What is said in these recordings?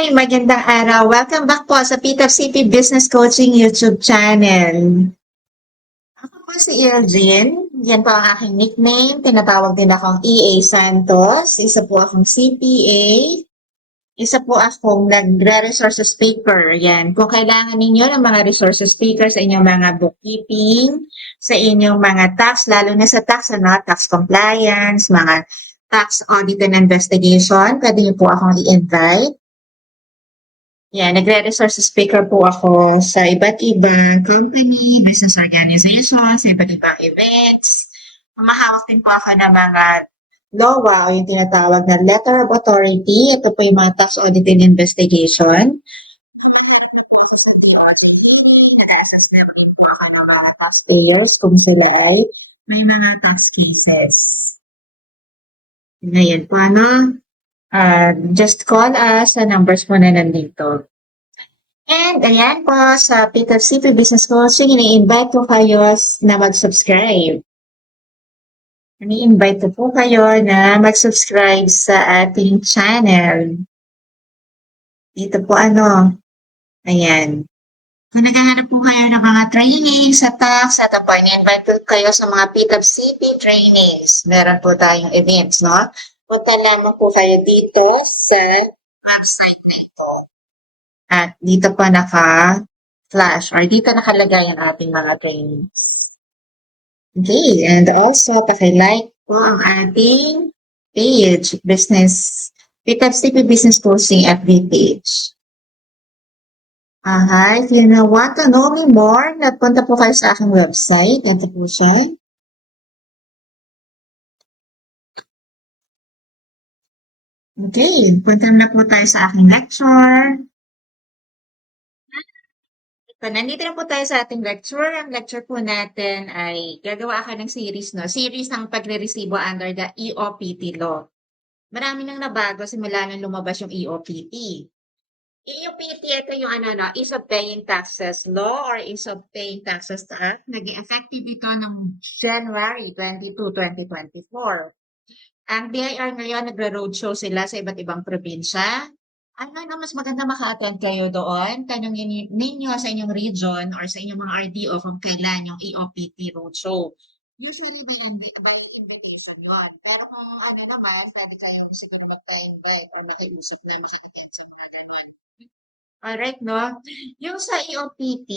Hi, magandang araw. Welcome back po sa PTFCP Business Coaching YouTube channel. Ako po si Elgin. Yan po ang aking nickname. Tinatawag din akong EA Santos. Isa po akong CPA. Isa po akong nagre-resources speaker. Yan. Kung kailangan ninyo ng mga resources speaker sa inyong mga bookkeeping, sa inyong mga tax, lalo na sa tax, tax compliance, mga tax audit and investigation, pwede niyo po akong i-invite. Yeah, nagre-resource speaker po ako sa iba't ibang company, business organization, sa iba't ibang events. Humahawak din po ako ng mga LOA o yung tinatawag na Letter of Authority. Ito po yung mga tax audit and investigation. Taxpayers kung sila ay may mga tax cases. Ngayon, paano? Just call us sa numbers po na nandito. And ayan po, sa PTFCP Business Coaching, ini-invite ko kayo na mag-subscribe. Ini-invite ko po kayo na mag-subscribe sa ating channel. Dito po ayan. Kung naghahanap po kayo ng mga training sa tax, at po, ini-invite ko kayo sa mga PTFCP trainings. Meron po tayong events, no? Punta lamang po kayo dito sa website na ito. At dito po naka-flash or dito nakalagay ang ating mga training. Okay, and also paki-like po ang ating page, PTFCP Business Coaching FB page. If you want to know me more, napunta po kayo sa aking website. Ito po siya. Okay, punta na po tayo sa aking lecture. Nandito na po tayo sa ating lecture. Ang lecture po natin ay gagawa ka ng series, no? Series ng pagre-resibo under the EOPT law. Marami nang nabago simula nang lumabas yung EOPT. EOPT, ito yung Ease of Paying Taxes Law or Ease of Paying Taxes Act. Naging effective ito noong January 22, 2024. Ang BIR ngayon, nagre-roadshow sila sa iba't ibang probinsya. Mas maganda maka-attend kayo doon. Tanungin ninyo sa inyong region or sa inyong mga RDO kung kailan yung EOPT roadshow. Usually by invitation yun. Pero kung naman, pwede kayong siguro magpa-invite o makiusap na makikitin sa mga ganun. Alright, no? Yung sa EOPT,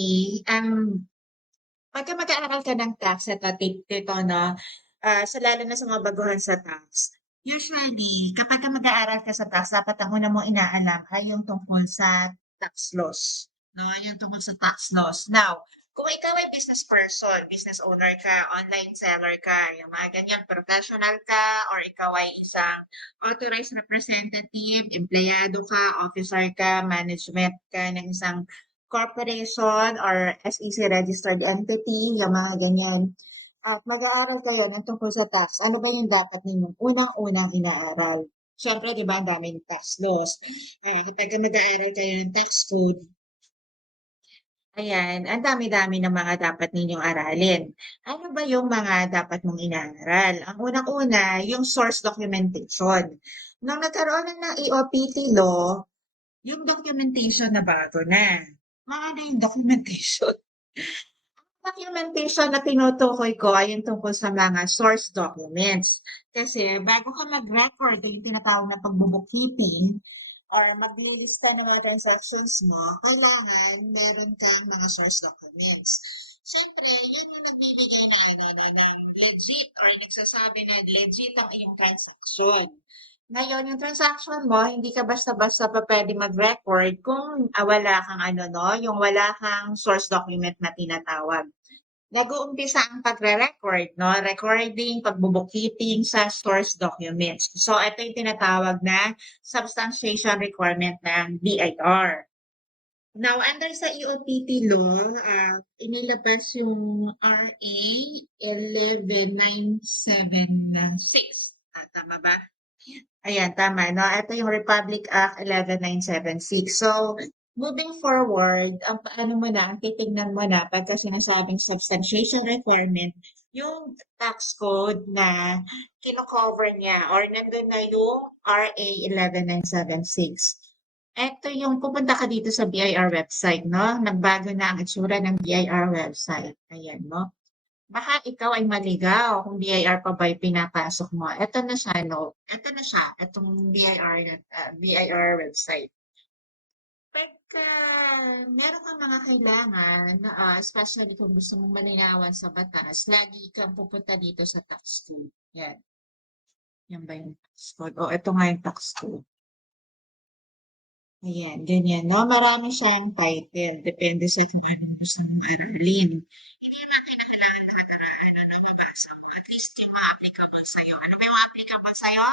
pagka mag-aaral ka ng tax at dito, no? Sa lalo na sa mga baguhan sa tax, usually, kapag mag-aaral ka sa tax, dapat ang una mong inaalam ay yung tungkol sa tax laws. No? Yung tungkol sa tax laws. Now, kung ikaw ay business person, business owner ka, online seller ka, yung mga ganyan, professional ka, or ikaw ay isang authorized representative, empleyado ka, officer ka, management ka ng isang corporation or SEC registered entity, yung mga ganyan. At mag-aaral kayo ng tungkol sa tax. Ano ba yung dapat ninyong unang-unang inaaral? Siyempre, di ba, ang daming tax laws. Kapag mag-aaral kayo ng tax code, ayan, ang dami-dami ng mga dapat ninyong aralin. Ano ba yung mga dapat mong inaaral? Ang unang-una, yung source documentation. Nung nagkaroon na ng EOPT law, yung documentation na bago na. Ano yung documentation? Documentation na tinutukoy ko ay yung tungkol sa mga source documents. Kasi bago ka mag-record yung tinatawag na pagbubookkeeping or maglilista ng mga transactions mo, kailangan meron kang mga source documents. Siyempre, yun yung nagbibigay ng legit or nagsasabi na legit ang iyong transaction. Ngayon, yung transaction mo, hindi ka basta-basta pa pwede mag-record kung wala kang yung wala kang source document na tinatawag. Nag-uumpisa ang pagre-record, no? Recording, pagbubookkeeping sa source documents. So, ito yung tinatawag na substantiation requirement ng BIR. Now, under sa EOPT law, inilabas yung RA 11976. Tama ba? Ayan, tama, no? Ito yung Republic Act 11976. So, moving forward, ang titignan mo na pagka sinasabing substantiation requirement, yung tax code na kino-cover niya or nandun na yung RA 11976. Eto yung pupunta ka dito sa BIR website 'no, nagbago na ang itsura ng BIR website, ayan 'no. Baka ikaw ay maligaw kung BIR pa ba yung pinapasok mo, eto na siya 'no, eto na siya, etong BIR website. Pagka meron kang mga kailangan, especially kung gusto mong malinawan sa batas, lagi kang pupunta dito sa tax code, yan. Yan ba yung tax code? O eto nga yung tax code. Ayan, ganyan 'no, marami siyang title, depende sa kung anong gusto mong aralin. Hindi naman kinakailangan kada-ano 'no, mabasa mo, at least yung mga applicable sa'yo. Ano ba yung mga applicable sa'yo?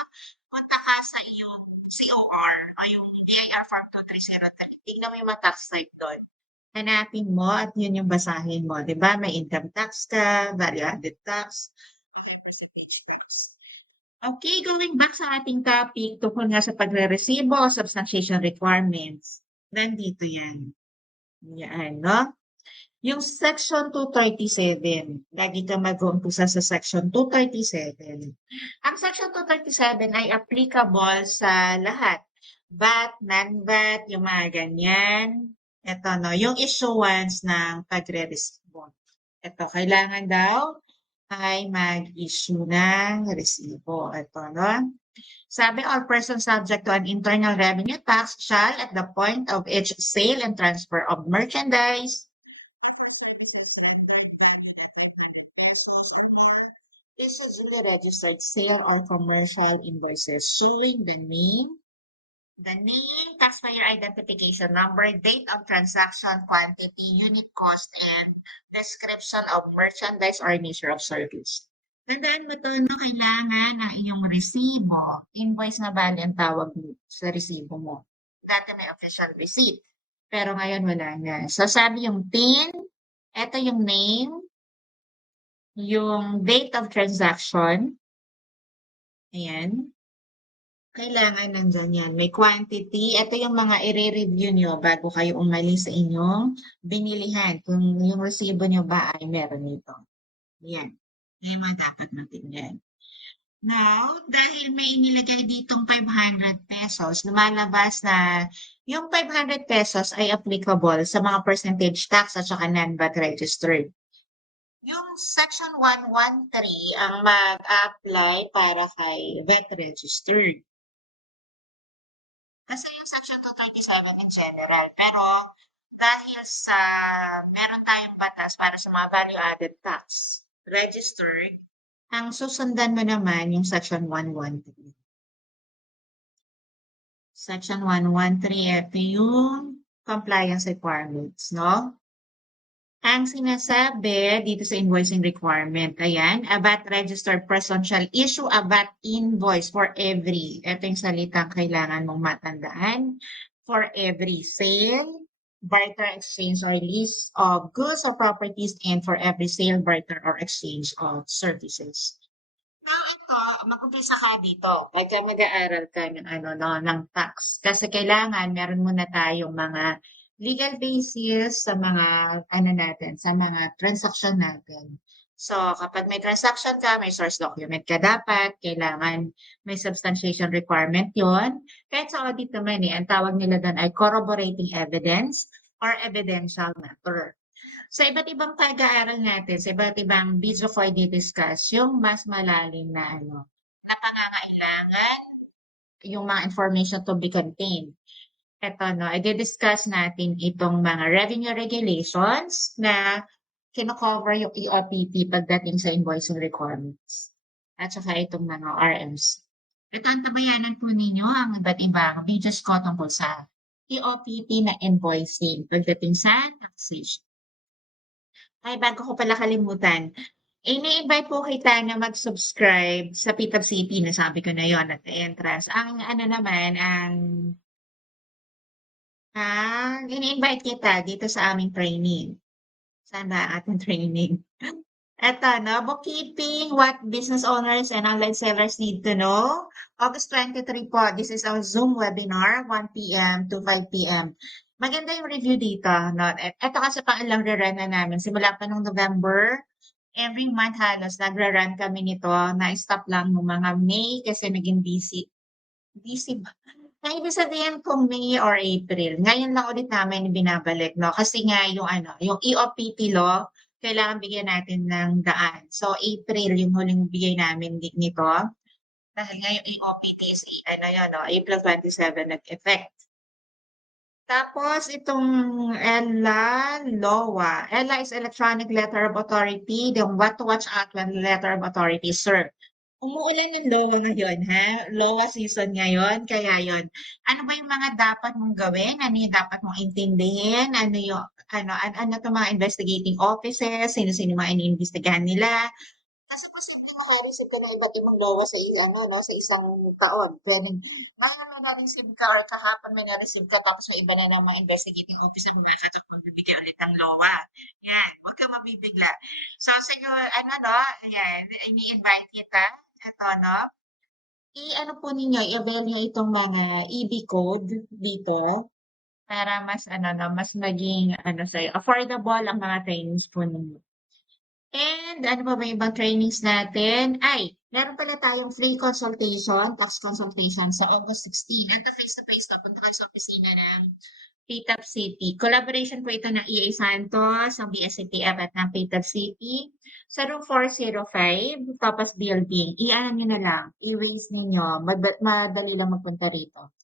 Punta ka sa iyong COR o yung BIR Form 2303, tignan mo yung mga tax type dun. Hanapin mo at yun yung basahin mo, 'di ba may income tax ka, value added tax, tax. Okay, going back sa ating topic tungkol nga sa pagreresibo o substantiation requirements. Nandito yan. Yan, no? Yung Section 237, lagi ka mag-uumpisa sa Section 237. Ang Section 237 ay applicable sa lahat. VAT, non-VAT, yung mga ganyan. Ito, no? Yung issuance ng pagreresibo. Ito, kailangan daw ay mag-issue ng resibo. Ito, no? Sabi, all persons subject to an internal revenue tax shall, at the point of each sale and transfer of merchandise, this is duly registered sale or commercial invoices showing the name, taxpayer identification number, date of transaction, quantity, unit cost, and description of merchandise or nature of service. Tandaan mo to, no, kailangan ng iyong resibo. Invoice na bali ang tawag sa resibo mo. Dati may official receipt. Pero ngayon wala na. So sabi yung PIN, eto yung name, yung date of transaction, ayan, kailangan nandyan yan. May quantity. Ito yung mga i-review nyo bago kayo umalis sa inyong binilihan. Kung yung resibo nyo ba ay meron nito. Yan. Yan mga dapat matingnan. Now, dahil may inilagay ditong 500 pesos, lumalabas na yung 500 pesos ay applicable sa mga percentage tax at saka non-VAT registered. Yung Section 113 ang mag-apply para kay VAT registered. Kasi yung Section 237 in general, pero dahil sa meron tayong batas para sa mga value-added tax registered, ang susundan mo naman yung Section 113. Section 113, ito yung compliance requirements, no? Ang sinasabi dito sa invoicing requirement, ayan, a VAT registered person shall issue a VAT invoice for every, ito yung salitang kailangan mong matandaan, for every sale, barter, exchange, or lease of goods or properties, and for every sale, barter, or exchange of services. Now, ito, mag-umpisa ka dito. Pagka mag-aaral ka ng, ano, no, ng tax. Kasi kailangan, meron muna tayong mga legal basis sa mga, ano natin, sa mga transaction natin. So, kapag may transaction ka, may source document ka dapat, kailangan may substantiation requirement yon. Kahit sa audit naman ang tawag nila doon ay corroborating evidence or evidential matter. Sa iba't ibang pag-aaral natin, sa iba't ibang video ko ay di-discuss yung mas malalim na ano, na pangangailangan, yung mga information to be contained. Eto, no, i-discuss natin itong mga revenue regulations na kino-cover yung EOPT pagdating sa invoicing requirements. At saka itong mga RMs. Ito ang tabayanan po ninyo ang iba't ibang videos ko tungkol sa EOPT na invoicing pagdating sa taxation. Ay, bago ko pala kalimutan, ini-invite po kita na mag-subscribe sa PITAB CP, nasabi ko na yon at the entrance. Ang ano naman, ini-invite kita dito sa aming training. Saan ba ang ating training? Eto, no, bookkeeping, what business owners and online sellers need to know. August 23 po, this is our Zoom webinar, 1 p.m. to 5 p.m. Maganda yung review dito, no? Ito kasi pang ilang rerun na namin. Simula pa nung November, every month halos nagra-run kami nito. Na-stop lang nung mga May kasi naging busy. Busy ba? Ang ibig sabihin kung May or April, ngayon lang ulit namin binabalik 'no, kasi nga yung ano, yung EOPT law, kailangan bigyan natin ng daan. So, April yung huling bigay namin nito, dahil nga yung EOPT is ano yun 'no, April 27 nag-effect. Tapos itong LOA, ELA is Electronic Letter of Authority, the what to watch out when letter of authority sir. Umuulan ng LOA ngayon ha, LOA season ngayon kaya yon. Ano ba yung mga dapat mong gawin, ano yung dapat mong intindihin, ano yung ano 'tong mga investigating offices, sino-sino mga iniimbestigahan nila. Kasi posibleng maka-receive ka ng iba't ibang LOA sa ano 'no, sa isang taon. Puwedeng ngayon may na-receive ka or kahapon may na-receive ka tapos may iba na namang investigating officer magkakatok magbibigay ulit ng LOA. Yan, huwag kang mabibigla. So siguro ano 'no, ayan, ini-invite kita, eto 'no, i-ano po ninyo, i-avail niyo itong mga EB code dito para mas ano 'no, mas maging ano sa'yo, affordable ang mga trainings po ninyo. And ano pa ba yung ibang trainings natin? Ay, meron pala tayong free consultation, tax consultation sa August 16. At face-to-face na, punta kayo sa opisina ng PTAP City. Collaboration po ito ng EA Santos, ng BSCTF at ng PTAP City sa room 405, tapos building. I-ano nyo na lang, i-raise ninyo. Madali lang magpunta rito.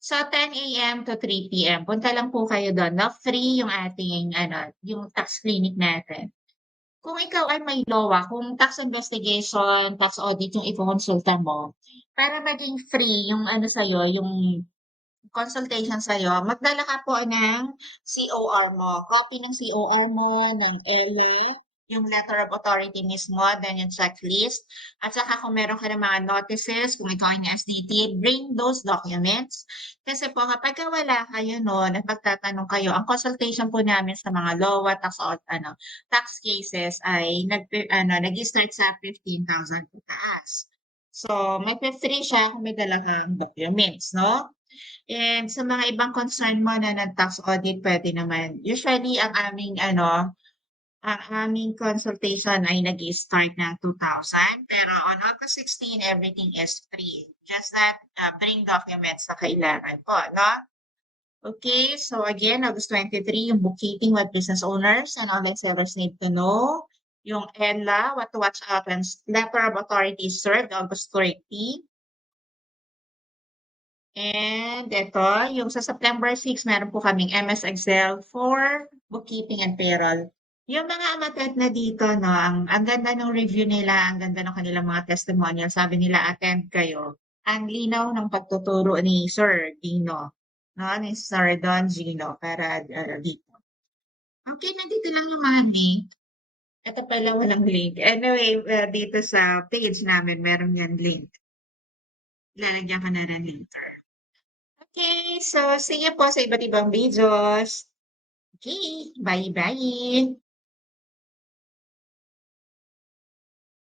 So 10 AM to 3 PM, punta lang po kayo doon. Na free yung ating ano, yung tax clinic natin. Kung ikaw ay may LOA, kung tax investigation, tax audit yung ikokonsulta mo, para maging free yung ano sa'yo, yung consultation sa'yo, magdala ka po ng COR mo. Copy ng COR mo, ng ELE, yung letter of authority mismo, then yung checklist. At saka kung meron ka ng mga notices, kung ikaw ay SDT, bring those documents. Kasi po kapag wala kayo nun at magtatanong kayo, ang consultation po namin sa mga LOA tax cases ay nag-start sa 15,000 pataas. So, magpe-free siya kung may dala kang documents, no? And sa mga ibang concern mo na nag-tax audit, pwede naman. Usually, ang aming consultation ay nag-i-start na 2,000, pero on August 16, everything is free. Just that, bring documents na kailangan po, no? Okay, so again, August 23, yung bookkeeping what business owners and online sellers need to know. Yung ELA, what to watch out when letter of authority is served, August 30. And ito, yung sa September 6, meron po kaming MS Excel for bookkeeping and payroll. Yung mga umattend na dito, no, ang ganda ng review nila, ang ganda ng kanilang mga testimonial. Sabi nila, attend kayo. Ang linaw ng pagtuturo ni Sir Gino, no, ni Sir Don Gino, para dito. Okay, nandito lang yung mga link. Ito pala walang link. Anyway, dito sa page namin, meron yan link. Lalagyan ko na rin later. Okay, so see you po sa iba't ibang videos. Okay, bye-bye.